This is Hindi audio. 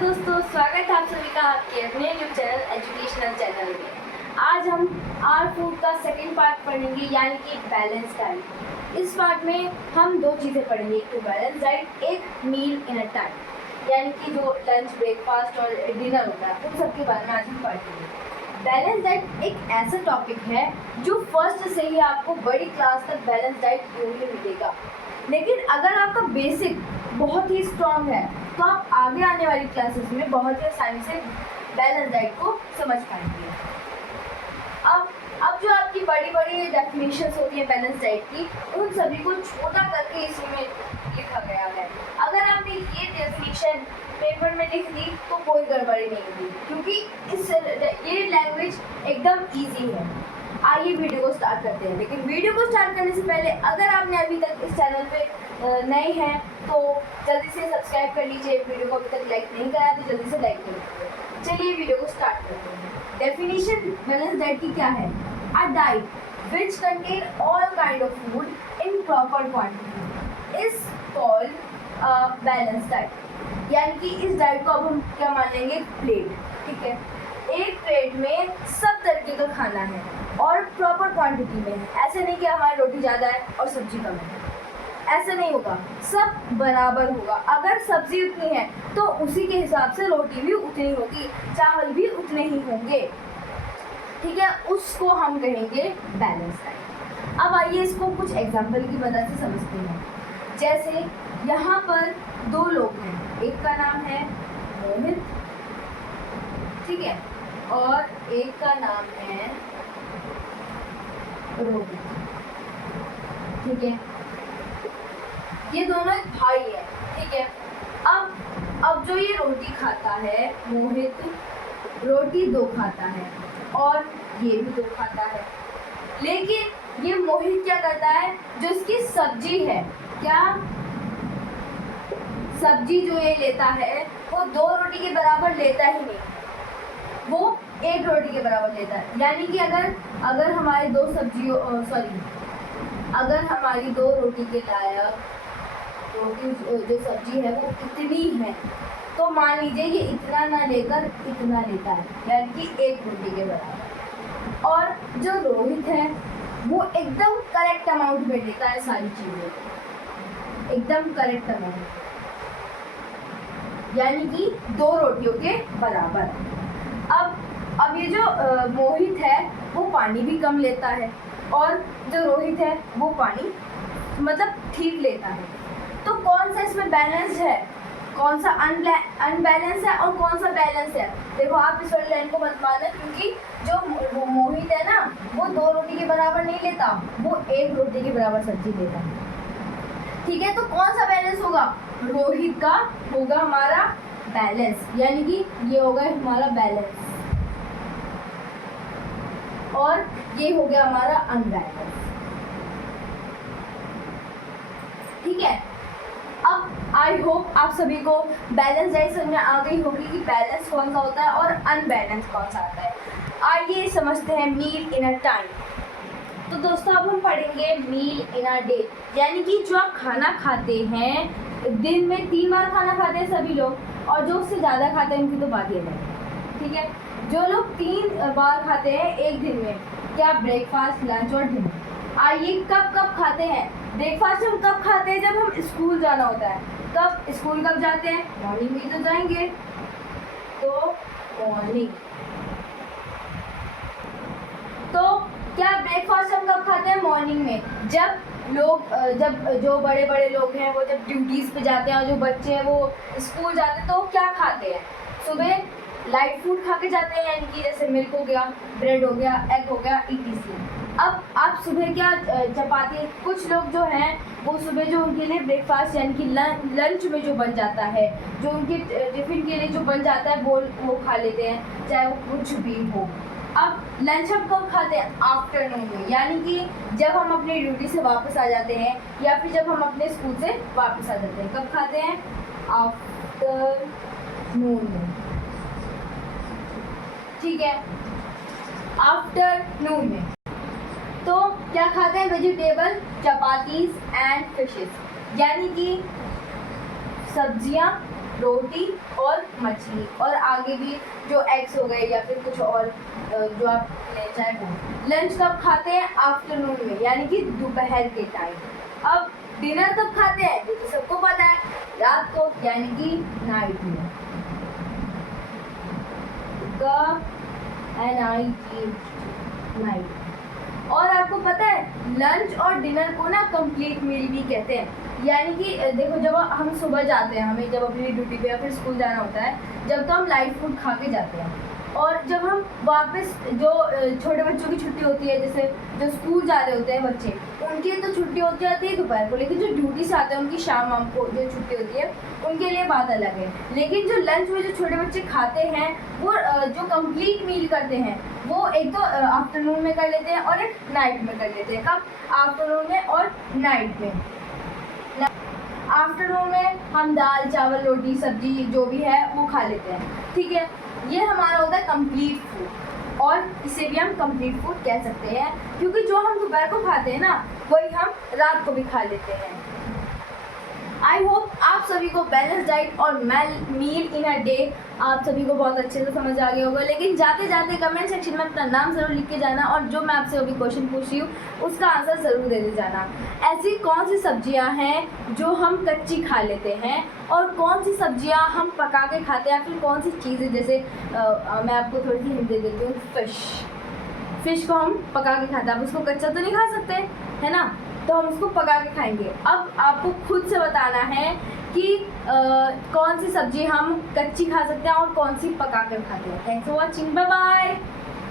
दोस्तों, स्वागत है आप सभी का आपके अपने यूट्यूब चैनल एजुकेशनल चैनल में। आज हम आर फूड का सेकंड पार्ट पढ़ेंगे, यानी कि बैलेंस डाइट। इस पार्ट में हम दो चीज़ें पढ़ेंगे, एक तो बैलेंस डाइट, एक मील इन अ टाइम, यानी कि जो लंच, ब्रेकफास्ट और डिनर होता है उन सब के बारे में आज हम पढ़ेंगे। बैलेंस डाइट एक ऐसा टॉपिक है जो फर्स्ट से ही आपको बड़ी क्लास तक बैलेंस डाइट यूँ मिलेगा, लेकिन अगर आपका बेसिक बहुत ही स्ट्रॉन्ग है तो आप आगे आने वाली क्लासेस में बहुत ही आसानी से बैलेंस डाइट को समझ पाएंगे। अब जो आपकी बड़ी बड़ी डेफिनेशंस होती है बैलेंस डाइट की, उन सभी को छोटा करके इसमें लिखा गया है। अगर आपने ये डेफिनेशन पेपर में लिख दी तो कोई गड़बड़ी नहीं होगी, क्योंकि ये लैंग्वेज एकदम ईजी है। आइए वीडियो को स्टार्ट करते हैं, लेकिन वीडियो को स्टार्ट करने से पहले अगर आपने अभी तक इस चैनल पे नए हैं तो जल्दी से सब्सक्राइब कर लीजिए। वीडियो को अभी तक लाइक नहीं करा तो जल्दी से लाइक कर लीजिए। चलिए वीडियो को स्टार्ट करते हैं। डेफिनेशन बैलेंस डाइट की क्या है? A diet which contain all kind of food in proper quantity is called balance diet. यानी कि इस डाइट को अब हम क्या मान लेंगे? प्लेट। ठीक है, एक प्लेट में सब तरीके का खाना है और प्रॉपर क्वांटिटी में है। ऐसे नहीं कि हमारी रोटी ज़्यादा है और सब्जी कम है, ऐसा नहीं होगा। सब बराबर होगा। अगर सब्जी उतनी है तो उसी के हिसाब से रोटी भी उतनी होगी, चावल भी उतने ही होंगे। ठीक है, उसको हम कहेंगे बैलेंस डाइट। अब आइए इसको कुछ एग्जाम्पल की मदद से समझते हैं। जैसे यहाँ पर दो लोग हैं, एक का नाम है मोहित, ठीक है, और एक का नाम है रोहित। ठीक है, ये दोनों एक भाई है। ठीक है, अब जो ये रोटी खाता है, मोहित रोटी 2 खाता है और ये भी 2 खाता है। लेकिन ये मोहित क्या करता है, जो इसकी सब्जी है, क्या सब्जी जो ये लेता है वो 2 रोटी के बराबर लेता ही नहीं, वो 1 रोटी के बराबर लेता है। यानी कि अगर हमारी 2 सब्जियों अगर हमारी 2 रोटी के लायक रोटी जो सब्जी है वो इतनी है, तो मान लीजिए ये इतना ना लेकर इतना लेता है, यानी कि 1 रोटी के बराबर। और जो रोहित है वो एकदम करेक्ट अमाउंट में लेता है, सारी चीज़ें एकदम करेक्ट अमाउंट, यानी कि 2 रोटियों के बराबर। अब ये जो मोहित है वो पानी भी कम लेता है और जो रोहित है वो पानी मतलब ठीक लेता है। तो कौन सा इसमें बैलेंस है, कौन सा अनबैलेंस है और कौन सा बैलेंस है? देखो, आप इस वाली लाइन को मत मानना, क्योंकि जो मोहित है ना वो 2 रोटी के बराबर नहीं लेता, वो 1 रोटी के बराबर सब्जी लेता है। ठीक है, तो कौन सा बैलेंस होगा? रोहित का होगा हमारा बैलेंस, यानी कि ये होगा हमारा बैलेंस और ये हो गया हमारा अनबैलेंस। ठीक है, अब आई होप आप सभी को बैलेंस डाइट समझ में आ गई होगी कि बैलेंस कौन सा होता है और अनबैलेंस कौन सा आता है। आइए समझते हैं मील इन अ टाइम। तो दोस्तों, अब हम पढ़ेंगे मील इन अ डे, यानी कि जो आप खाना खाते हैं, दिन में 3 बार खाना खाते हैं सभी लोग, और जो उससे ज़्यादा खाते हैं उनकी तो बात ही अलग है। ठीक है, जो लोग 3 बार खाते हैं एक दिन में, क्या? ब्रेकफास्ट, लंच और डिनर। आइए कब खाते हैं? ब्रेकफास्ट हम कब खाते हैं? जब हम स्कूल जाना होता है। कब स्कूल कब जाते हैं? मॉर्निंग में तो जाएंगे, तो मॉर्निंग। तो क्या ब्रेकफास्ट हम कब खाते हैं? मॉर्निंग में। जब जो बड़े बड़े लोग हैं वो जब ड्यूटीज़ पे जाते हैं और जो बच्चे हैं वो स्कूल जाते हैं, तो क्या खाते हैं? सुबह लाइट फूड खा के जाते हैं, यानी कि जैसे मिल्क हो गया, ब्रेड हो गया, एग हो गया, etc। अब आप सुबह क्या चपाती, कुछ लोग जो हैं वो सुबह जो उनके लिए ब्रेकफास्ट यानी कि लंच में जो बन जाता है, जो उनके टिफ़िन के लिए जो बन जाता है वो खा लेते हैं, चाहे वो कुछ भी हो। अब लंच हम कब खाते हैं? आफ्टरनून में, यानी कि जब हम अपनी ड्यूटी से वापस आ जाते हैं या फिर जब हम अपने स्कूल से वापस आ जाते हैं। कब खाते हैं? आफ्टरनून में। ठीक है, आफ्टरनून में। तो क्या खाते हैं? वेजिटेबल, चपातीज एंड फिशेस, यानी कि सब्जियां, रोटी और मछली, और आगे भी जो एग्स हो गए या फिर कुछ और जो आप ले चाहे वो। लंच कब खाते हैं? आफ्टरनून में, यानी कि दोपहर के टाइम। अब डिनर कब खाते हैं? ये तो सबको पता है, रात को, यानी कि नाइट में। नाइट। और आपको पता है लंच और डिनर को ना कंप्लीट मील भी कहते हैं, यानी कि देखो जब हम सुबह जाते हैं, हमें जब अपनी ड्यूटी पे या फिर स्कूल जाना होता है, जब तो हम लाइट फूड खा के जाते हैं, और जब हम वापस जो छोटे बच्चों की छुट्टी होती है, जैसे जो स्कूल जा रहे होते हैं बच्चे, उनकी तो छुट्टी होती जाती है दोपहर को, लेकिन जो ड्यूटी से आते हैं उनकी शाम को जो छुट्टी होती है उनके लिए बात अलग है। लेकिन जो लंच में जो छोटे बच्चे खाते हैं वो जो कंप्लीट मील करते हैं वो एक तो आफ्टरनून में कर लेते हैं और एक नाइट में कर लेते हैं। कब? आफ्टरनून में और नाइट में। आफ्टरनून में हम दाल चावल रोटी सब्जी जो भी है वो खा लेते हैं, ठीक है। ये हमारा होता है कंप्लीट फूड, और इसे भी हम कंप्लीट फूड कह सकते हैं, क्योंकि जो हम दोपहर को खाते हैं ना वही हम रात को भी खा लेते हैं। आई होप आप सभी को बैलेंस डाइट और मील इन अ डे आप सभी को बहुत अच्छे से समझ आ गया होगा। लेकिन जाते जाते कमेंट सेक्शन में अपना नाम ज़रूर लिख के जाना, और जो मैं आपसे अभी क्वेश्चन पूछ रही हूँ उसका आंसर ज़रूर दे दे जाना। ऐसी कौन सी सब्जियाँ हैं जो हम कच्ची खा लेते हैं, और कौन सी सब्जियाँ हम पका के खाते हैं, या फिर कौन सी चीज़ें, जैसे मैं आपको थोड़ी सी हिंट दे देती हूँ। फिश को हम पका के खाते हैं, आप उसको कच्चा तो नहीं खा सकते, है ना, तो हम उसको पका के खाएंगे। अब आपको खुद से बताना है कि कौन सी सब्जी हम कच्ची खा सकते हैं और कौन सी पका कर खाते हैं। Thanks for watching, bye bye.